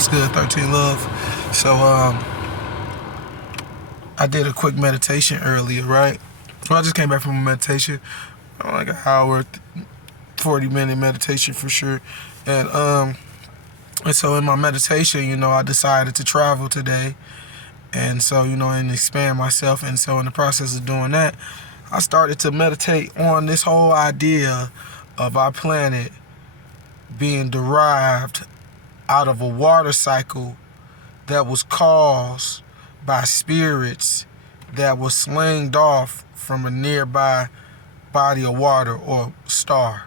What's good, 13 Love? So, I did a quick meditation earlier, right? Well, I just came back from a meditation, like an hour, 40-minute meditation for sure. And so in my meditation, I decided to travel today. And so, and expand myself. And so in the process of doing that, I started to meditate on this whole idea of our planet being derived out of a water cycle that was caused by spirits that was slinged off from a nearby body of water or star,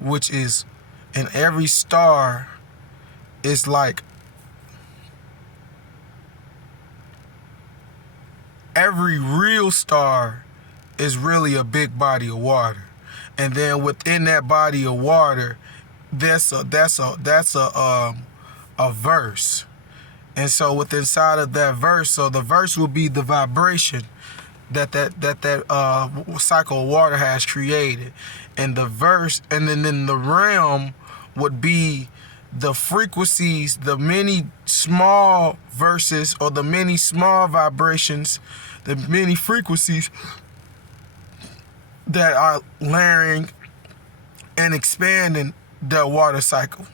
which is, in every star is like every real star is really a big body of water, and then within that body of water, that's a verse. And so within inside of that verse, so the verse will be the vibration that cycle of water has created, and the verse, and then the realm would be the frequencies, the many small verses, or the many small vibrations, the many frequencies that are layering and expanding the water cycle.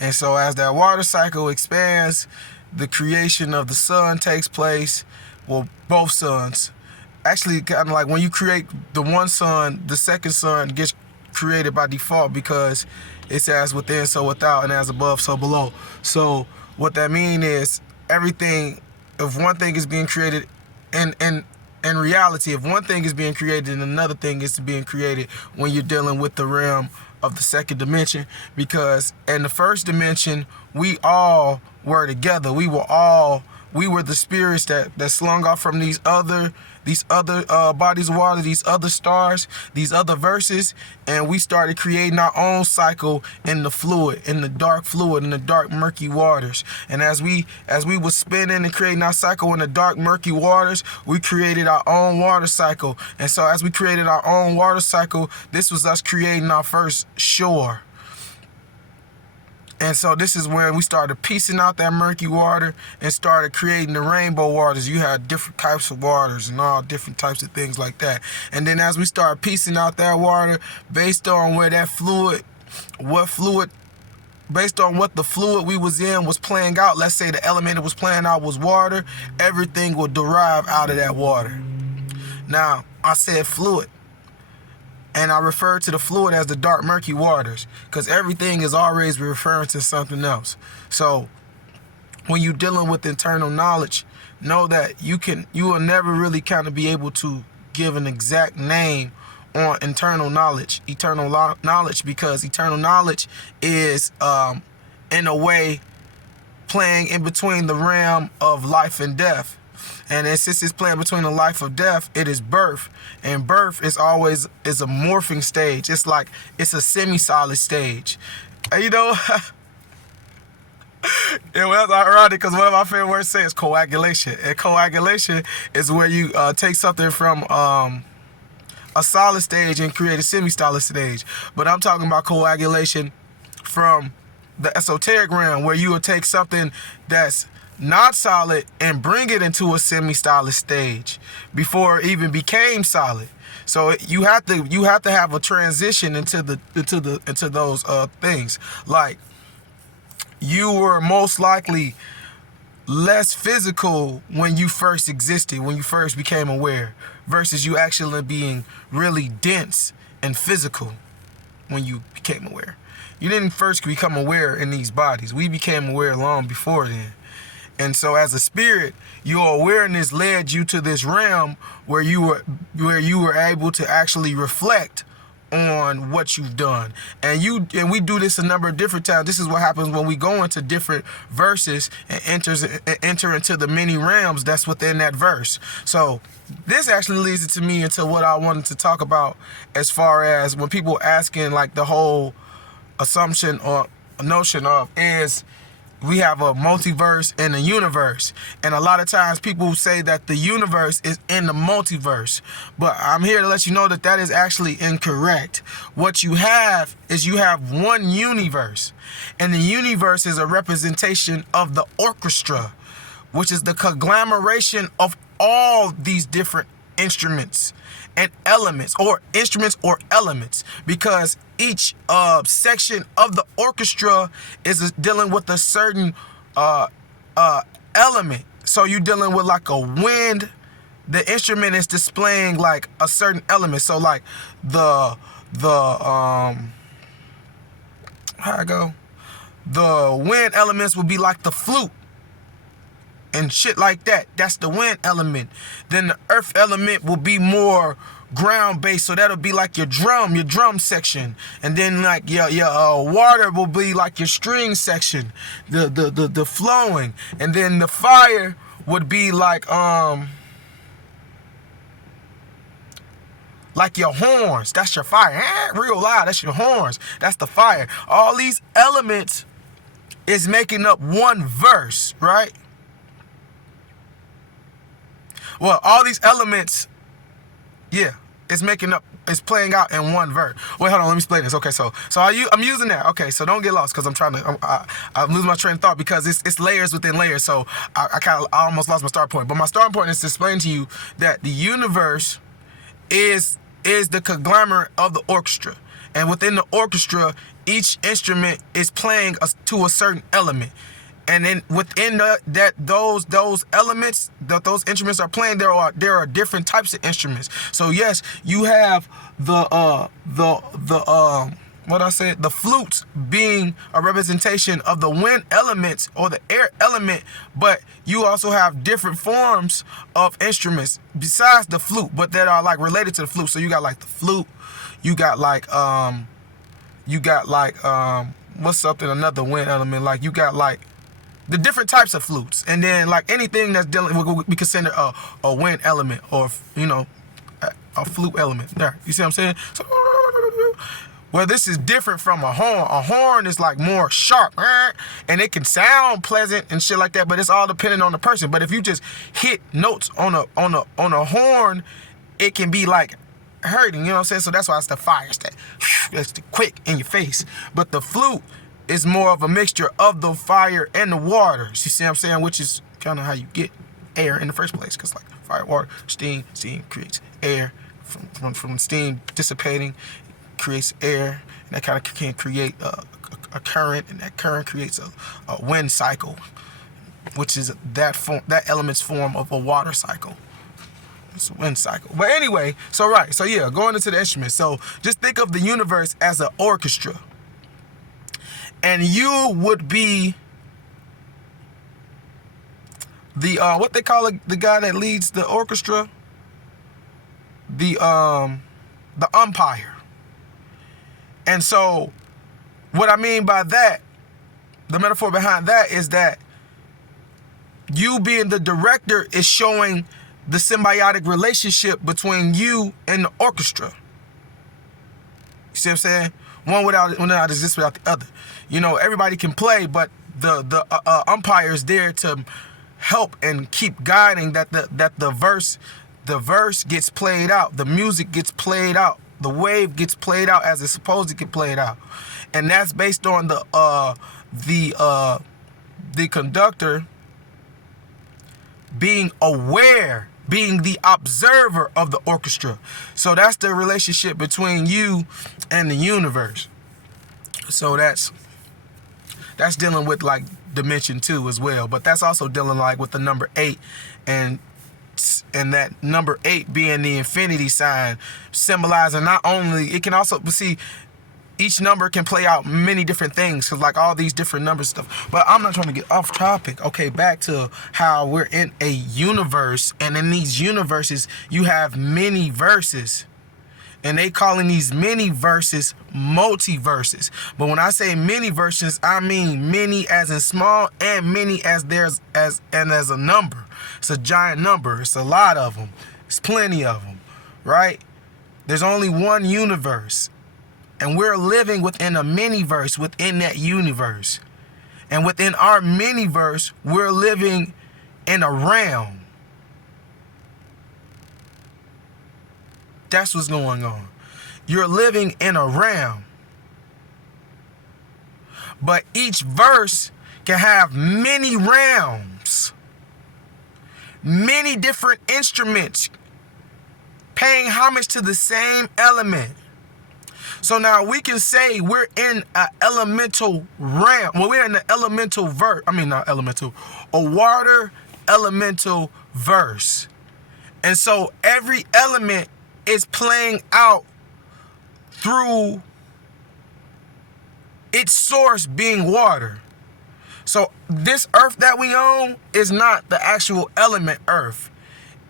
And so as that water cycle expands, the creation of the sun takes place. Well, both suns. Actually, kind of like when you create the one sun, the second sun gets created by default, because it's as within, so without, and as above, so below. So what that means is everything, if one thing is being created in reality, if one thing is being created, and another thing is being created when you're dealing with the realm of the second dimension. Because in the first dimension, we all were together. We were the spirits that slung off from these other bodies of water, these other stars, these other verses, and we started creating our own cycle in the fluid, in the dark fluid, in the dark murky waters. And as we were spinning and creating our cycle in the dark murky waters, we created our own water cycle. And so as we created our own water cycle, this was us creating our first shore. And so this is when we started piecing out that murky water and started creating the rainbow waters. You had different types of waters and all different types of things like that. And then as we started piecing out that water, based on where that based on what the fluid we was in was playing out, let's say the element it was playing out was water, everything will derive out of that water. Now, I said fluid. And I refer to the fluid as the dark murky waters, because everything is always referring to something else. So when you're dealing with internal knowledge, know that you will never really kind of be able to give an exact name on internal knowledge, because eternal knowledge is in a way playing in between the realm of life and death. And since it's playing between the life of death, it is birth. And birth is always a morphing stage. It's like it's a semi-solid stage. And that's ironic, because one of my favorite words say is coagulation. And coagulation is where you take something from a solid stage and create a semi-solid stage. But I'm talking about coagulation from the esoteric realm, where you will take something that's not solid and bring it into a semi-solid stage before it even became solid. So you have to have a transition into those things. Like, you were most likely less physical when you first existed, when you first became aware, versus you actually being really dense and physical when you became aware. You didn't first become aware in these bodies. We became aware long before then. And so as a spirit, your awareness led you to this realm where you were able to actually reflect on what you've done. And we do this a number of different times. This is what happens when we go into different verses and enter into the many realms that's within that verse. So this actually leads it to me into what I wanted to talk about, as far as when people asking, like, the whole assumption or notion of, is we have a multiverse and a universe. And a lot of times people say that the universe is in the multiverse. But I'm here to let you know that that is actually incorrect. What you have is you have one universe. And the universe is a representation of the orchestra, which is the conglomeration of all these different instruments and elements, or instruments or elements, because each section of the orchestra is dealing with a certain element. So you're dealing with like a wind. The instrument is displaying like a certain element. So like the wind elements will be like the flute and shit like that. That's the wind element. Then the earth element will be more ground based, so that'll be like your drum section. And then like your water will be like your string section, the flowing. And then the fire would be like your horns. That's your fire. Real loud, that's your horns. That's the fire. All these elements is making up one verse, right? Well, all these elements, it's playing out in one verse. Wait, hold on, let me explain this. Okay, so I'm using that. Okay, so don't get lost, because I'm losing my train of thought, because it's layers within layers. So I almost lost my start point. But my starting point is to explain to you that the universe is the conglomerate of the orchestra. And within the orchestra, each instrument is playing to a certain element. And then within those elements that those instruments are playing, there are different types of instruments. So yes, you have the flutes being a representation of the wind elements or the air element, but you also have different forms of instruments besides the flute, but that are like related to the flute. So you got like the flute, you got like what's something, another wind element, like you got like the different types of flutes. And then like anything that's dealing with, we consider a wind element, or a flute element. There, you see what I'm saying? So, well, this is different from a horn. A horn is like more sharp, and it can sound pleasant and shit like that, but it's all depending on the person. But if you just hit notes on a horn, it can be like hurting, you know what I'm saying? So that's why it's the fire. It's the quick in your face. But the flute is more of a mixture of the fire and the water. You see what I'm saying? Which is kind of how you get air in the first place. Because like fire, water, steam creates air. From steam dissipating, creates air. And that kind of can create a current. And that current creates a wind cycle, which is that element's form of a water cycle. It's a wind cycle. But anyway, going into the instruments. So just think of the universe as an orchestra. And you would be the what they call the guy that leads the orchestra, the umpire. And so what I mean by that, the metaphor behind that is that you being the director is showing the symbiotic relationship between you and the orchestra. You see what I'm saying? One not exist without the other. You know, everybody can play, but the umpire is there to help and keep guiding that the verse gets played out, the music gets played out, the wave gets played out as it's supposed to get played out, and that's based on the conductor being aware, being the observer of the orchestra. So that's the relationship between you and the universe. So that's dealing with like dimension 2 as well, but that's also dealing like with the number 8, and that number 8 being the infinity sign, symbolizing not only, it can also see, each number can play out many different things, because like all these different numbers stuff. But I'm not trying to get off topic. Okay, back to how we're in a universe, and in these universes you have many verses, and they calling these many verses multiverses. But when I say many verses, I mean many as in small, and many as as a number. It's a giant number. It's a lot of them. It's plenty of them, right? There's only one universe, and we're living within a mini-verse within that universe. And within our mini-verse, we're living in a realm. That's what's going on. You're living in a realm. But each verse can have many realms, many different instruments paying homage to the same element. So now we can say we're in an elemental realm. Well, we're in the elemental verse. I mean, not elemental, a water elemental verse. And so every element is playing out through its source being water. So this earth that we own is not the actual element earth.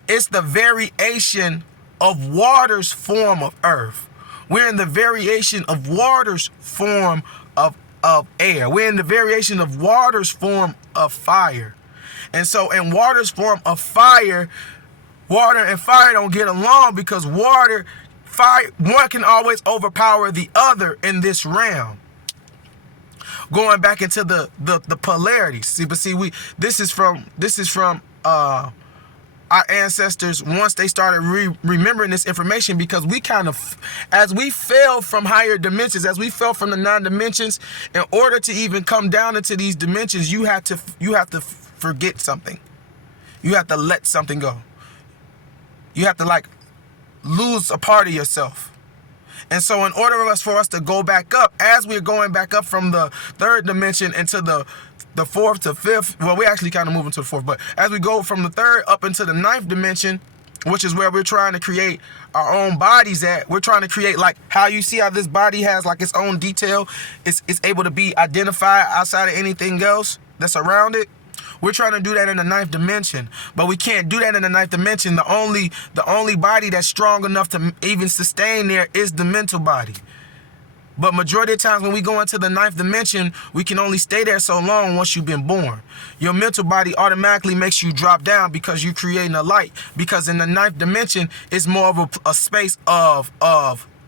It's the variation of water's form of earth. We're in the variation of water's form of air. We're in the variation of water's form of fire. And so in water's form of fire, water and fire don't get along because fire, one can always overpower the other in this realm. Going back into the polarities. This is from our ancestors once they started remembering this information, because we kind of, as we fell from higher dimensions, as we fell from the 9 dimensions, in order to even come down into these dimensions, you have to forget something. You have to let something go. You have to lose a part of yourself. And so in order for us to go back up, as we're going back up from the 3rd dimension into the 4th to 5th, well, we're actually kind of moving to the 4th, but as we go from the 3rd up into the 9th dimension, which is where we're trying to create our own bodies at, we're trying to create how you see how this body has its own detail. It's able to be identified outside of anything else that's around it. We're trying to do that in the 9th dimension, but we can't do that in the 9th dimension. The only body that's strong enough to even sustain there is the mental body. But majority of times when we go into the 9th dimension, we can only stay there so long once you've been born. Your mental body automatically makes you drop down because you're creating a light. Because in the 9th dimension, it's more of a space of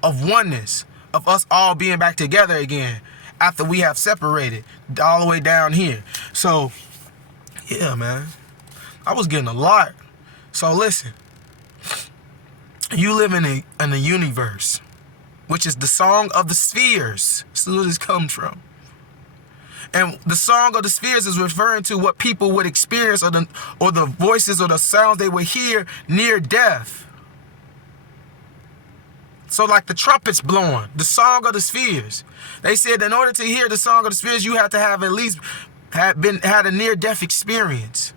oneness, of us all being back together again after we have separated all the way down here. So, yeah, man, I was getting a lot. So listen, you live in a universe, which is the song of the spheres. This is where this comes from. And the song of the spheres is referring to what people would experience, or the voices or the sounds they would hear near death. So the trumpets blowing, the song of the spheres. They said in order to hear the song of the spheres, you have to have at least had a near-death experience.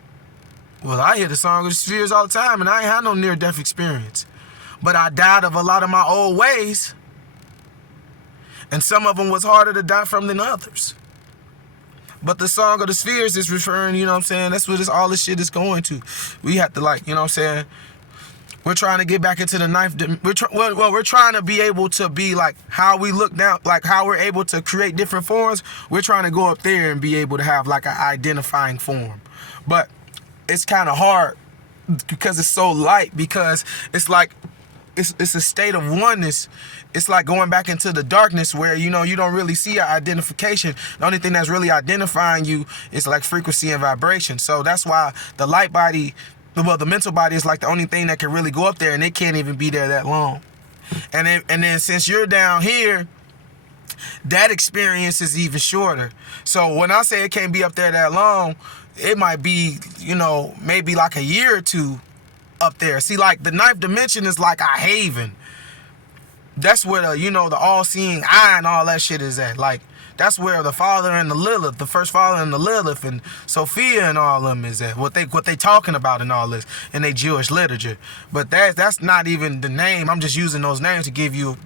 Well, I hear the song of the spheres all the time, and I ain't had no near-death experience. But I died of a lot of my old ways. And some of them was harder to die from than others. But the song of the spheres is referring, you know what I'm saying? That's what all this shit is going to. We have to you know what I'm saying? We're trying to get back into the 9th. We're trying to be able to be how we look down, how we're able to create different forms. We're trying to go up there and be able to have an identifying form. But it's kind of hard because it's so light, because it's it's a state of oneness. It's like going back into the darkness where, you don't really see your identification. The only thing that's really identifying you is frequency and vibration. So that's why the light body, the mental body is the only thing that can really go up there, and it can't even be there that long. And then since you're down here, that experience is even shorter. So when I say it can't be up there that long, it might be, maybe a year or two up there. See, the 9th dimension is a haven. That's where the all-seeing eye and all that shit is at. That's where the father and the Lilith, the first father and the Lilith and Sophia and all of them is at. What they talking about in all this in their Jewish literature. But that's not even the name. I'm just using those names to give you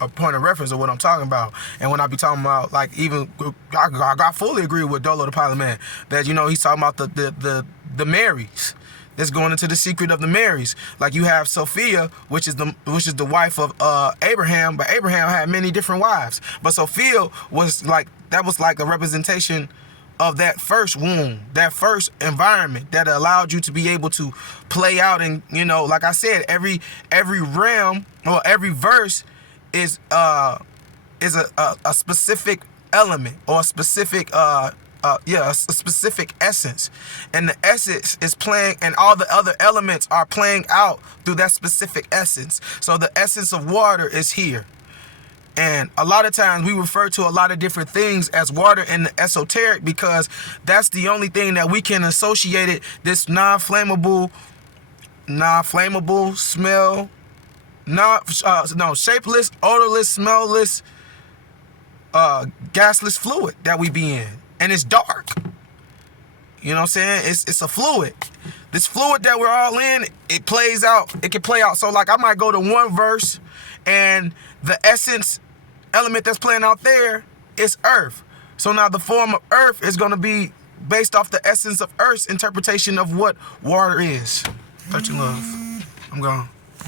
a point of reference of what I'm talking about. And when I be talking about I fully agree with Dolo the Pilot Man that he's talking about the Marys. That's going into the secret of the Marys. You have Sophia, which is the wife of Abraham, but Abraham had many different wives. But Sophia was a representation of that first womb, that first environment that allowed you to be able to play out. And like I said, every realm or every verse is a specific element or a specific a specific essence, and the essence is playing, and all the other elements are playing out through that specific essence. So the essence of water is here. And a lot of times we refer to a lot of different things as water in the esoteric because that's the only thing that we can associate it, this non-flammable, smell, shapeless, odorless, smellless, gasless fluid that we be in. And it's dark. You know what I'm saying? It's a fluid. This fluid that we're all in, it plays out. It can play out. So like I might go to one verse and the essence element that's playing out there is earth. So now the form of earth is going to be based off the essence of earth's interpretation of what water is. 13 love. I'm gone.